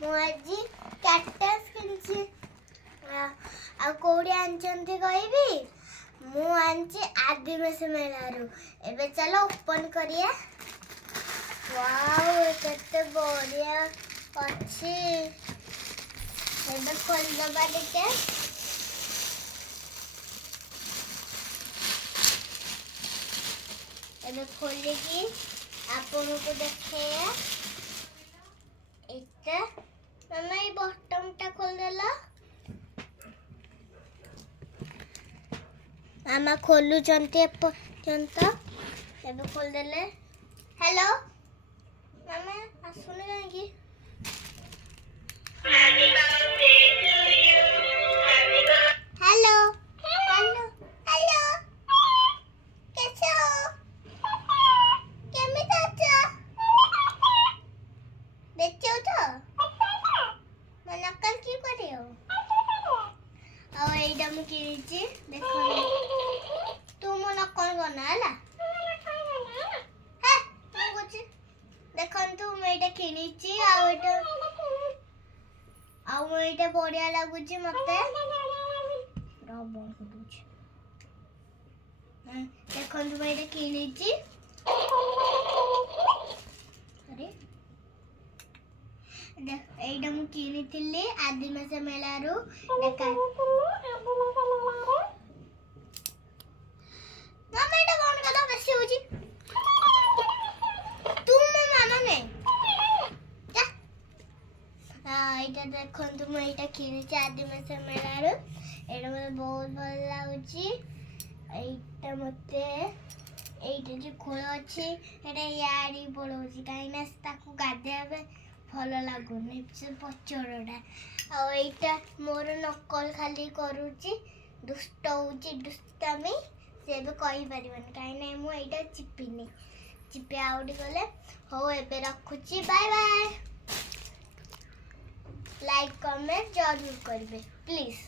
ମୁଁ ଆଜି କ୍ୟାକ୍ଟସ୍ କିଣିଛି। ଆଉ କୋଉଠି ଆଣିଛନ୍ତି କହିବି? ମୁଁ ଆଣିଛି ଆଦିବାସୀ ମେଳାରୁ। ଏବେ ଚାଲ ଓପନ୍ କରିବା। ୱାଓ କେତେ ବଢ଼ିଆ ଅଛି। ଏବେ ଖୋଲିଦେବା ଟିକେ। ଏବେ ଖୋଲିକି ଆପଣଙ୍କୁ ଦେଖେଇବା। ଏଇଟା ମାମା ଏଇ ବଟମଟା ଖୋଲିଦେଲ। ମାମା ଖୋଲୁଛନ୍ତି ଏପର୍ଯ୍ୟନ୍ତ। ଏବେ ଖୋଲିଦେଲେ। ହ୍ୟାଲୋ ମାମା ଆସୁନି କାହିଁକି? ହ୍ୟାଲୋ ହ୍ୟାଲୋ ହ୍ୟାଲୋ कैसे हो? କେମିତି ଅଛ? ଦେଖିବ ତ ମୋ ନକଲ କି କରିବ? ଆଉ ଏଇଟା ମୁଁ କିଣିଛି ଦେଖ। ତୁ ମୋ ନକଲ ବନା ହେଲା। ମୁଁ କହୁଛି ଦେଖନ୍ତୁ ମୁଁ ଏଇଟା କିଣିଛି। ଆଉ ଏଇଟା ବଢିଆ ଲାଗୁଛି ମତେ। ଦେଖନ୍ତୁ ମୁଁ ଏଇଟା କିଣିଛି। ଏଇଟା ମୁଁ କିଣିଥିଲି ଆଦିବାସୀ ମେଳାରୁ। ମାମା ଏଇଟା କଣ କଥା ବେଶୀ ହଉଛି? ତୁ ମୋ ମାମା ନୁହେଁ। ଏଇଟା ଦେଖନ୍ତୁ ମୁଁ ଏଇଟା କିଣିଛି ଆଦିବାସୀ ମେଳାରୁ। ଏଇଟା ମତେ ବହୁତ ଭଲ ଲାଗୁଛି। ଏଇଟା ଯୋଉ ଖୋଳ ଅଛି ଏଇଟା ୟାରି ପଳଉଛି କାହିଁକିନା ତାକୁ ଗାଧେଇବା ପାଇଁ ଭଲ ଲାଗୁନି ସେ ପଚଡ଼ଟା। ଆଉ ଏଇଟା ମୋର ନକଲ ଖାଲି କରୁଛି। ଦୁଷ୍ଟ ହଉଛି ଦୁଷ୍ଟାମି। ସେ ଏବେ କହିପାରିବନି କାହିଁକିନା ମୁଁ ଏଇଟା ଚିପିନି। ଚିପି ଆଉଠି ଗଲେ। ହଉ ଏବେ ରଖୁଛି। Bye bye. ଲାଇକ୍ କମେଣ୍ଟ ଜରୁର କରିବେ ପ୍ଲିଜ୍।